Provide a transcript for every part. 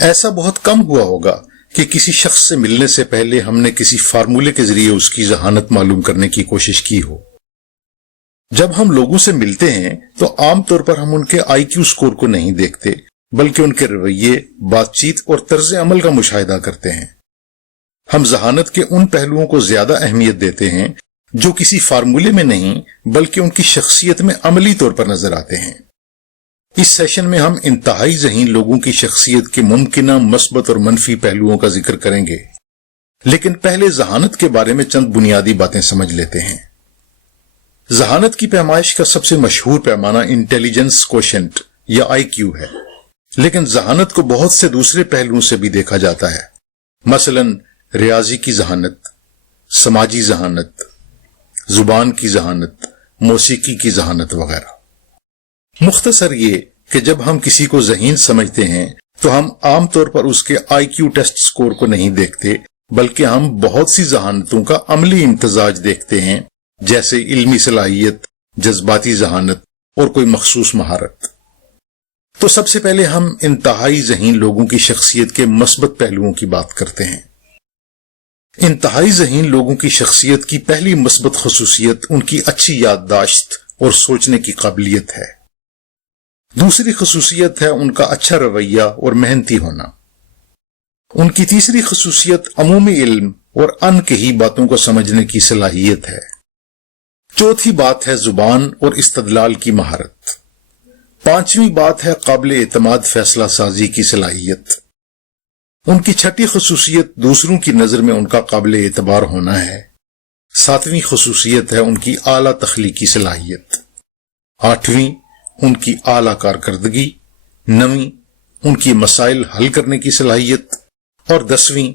ایسا بہت کم ہوا ہوگا کہ کسی شخص سے ملنے سے پہلے ہم نے کسی فارمولے کے ذریعے اس کی ذہانت معلوم کرنے کی کوشش کی ہو۔ جب ہم لوگوں سے ملتے ہیں تو عام طور پر ہم ان کے آئی کیو سکور کو نہیں دیکھتے، بلکہ ان کے رویے، بات چیت اور طرز عمل کا مشاہدہ کرتے ہیں۔ ہم ذہانت کے ان پہلوؤں کو زیادہ اہمیت دیتے ہیں جو کسی فارمولے میں نہیں بلکہ ان کی شخصیت میں عملی طور پر نظر آتے ہیں۔ اس سیشن میں ہم انتہائی ذہین لوگوں کی شخصیت کے ممکنہ مثبت اور منفی پہلوؤں کا ذکر کریں گے، لیکن پہلے ذہانت کے بارے میں چند بنیادی باتیں سمجھ لیتے ہیں۔ ذہانت کی پیمائش کا سب سے مشہور پیمانہ انٹیلیجنس کوشنٹ یا آئی کیو ہے، لیکن ذہانت کو بہت سے دوسرے پہلوؤں سے بھی دیکھا جاتا ہے، مثلا ریاضی کی ذہانت، سماجی ذہانت، زبان کی ذہانت، موسیقی کی ذہانت وغیرہ۔ مختصر یہ کہ جب ہم کسی کو ذہین سمجھتے ہیں تو ہم عام طور پر اس کے آئی کیو ٹیسٹ سکور کو نہیں دیکھتے، بلکہ ہم بہت سی ذہانتوں کا عملی امتزاج دیکھتے ہیں، جیسے علمی صلاحیت، جذباتی ذہانت اور کوئی مخصوص مہارت۔ تو سب سے پہلے ہم انتہائی ذہین لوگوں کی شخصیت کے مثبت پہلوؤں کی بات کرتے ہیں۔ انتہائی ذہین لوگوں کی شخصیت کی پہلی مثبت خصوصیت ان کی اچھی یادداشت اور سوچنے کی قابلیت ہے۔ دوسری خصوصیت ہے ان کا اچھا رویہ اور محنتی ہونا۔ ان کی تیسری خصوصیت عمومی علم اور ان کہی باتوں کو سمجھنے کی صلاحیت ہے۔ چوتھی بات ہے زبان اور استدلال کی مہارت۔ پانچویں بات ہے قابل اعتماد فیصلہ سازی کی صلاحیت۔ ان کی چھٹی خصوصیت دوسروں کی نظر میں ان کا قابل اعتبار ہونا ہے۔ ساتویں خصوصیت ہے ان کی اعلیٰ تخلیقی صلاحیت۔ آٹھویں ان کی اعلیٰ کارکردگی۔ نویں ان کی مسائل حل کرنے کی صلاحیت، اور 10ویں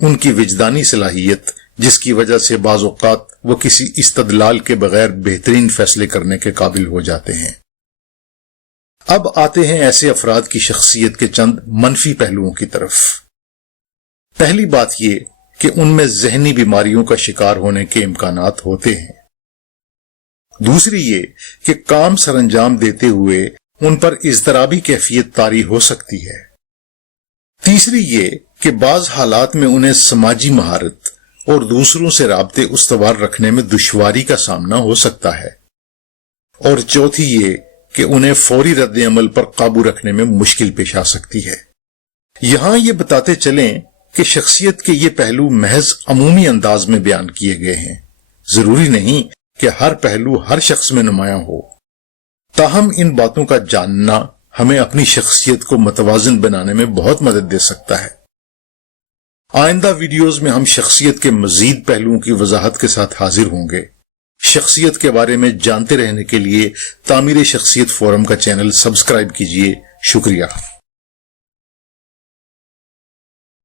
ان کی وجدانی صلاحیت، جس کی وجہ سے بعض اوقات وہ کسی استدلال کے بغیر بہترین فیصلے کرنے کے قابل ہو جاتے ہیں۔ اب آتے ہیں ایسے افراد کی شخصیت کے چند منفی پہلوؤں کی طرف۔ پہلی بات یہ کہ ان میں ذہنی بیماریوں کا شکار ہونے کے امکانات ہوتے ہیں۔ دوسری یہ کہ کام سر انجام دیتے ہوئے ان پر اضطرابی کیفیت طاری ہو سکتی ہے۔ تیسری یہ کہ بعض حالات میں انہیں سماجی مہارت اور دوسروں سے رابطے استوار رکھنے میں دشواری کا سامنا ہو سکتا ہے۔ اور چوتھی یہ کہ انہیں فوری رد عمل پر قابو رکھنے میں مشکل پیش آ سکتی ہے۔ یہاں یہ بتاتے چلیں کہ شخصیت کے یہ پہلو محض عمومی انداز میں بیان کیے گئے ہیں، ضروری نہیں کہ ہر پہلو ہر شخص میں نمایاں ہو۔ تاہم ان باتوں کا جاننا ہمیں اپنی شخصیت کو متوازن بنانے میں بہت مدد دے سکتا ہے۔ آئندہ ویڈیوز میں ہم شخصیت کے مزید پہلوؤں کی وضاحت کے ساتھ حاضر ہوں گے۔ شخصیت کے بارے میں جانتے رہنے کے لیے تعمیر شخصیت فورم کا چینل سبسکرائب کیجیے۔ شکریہ۔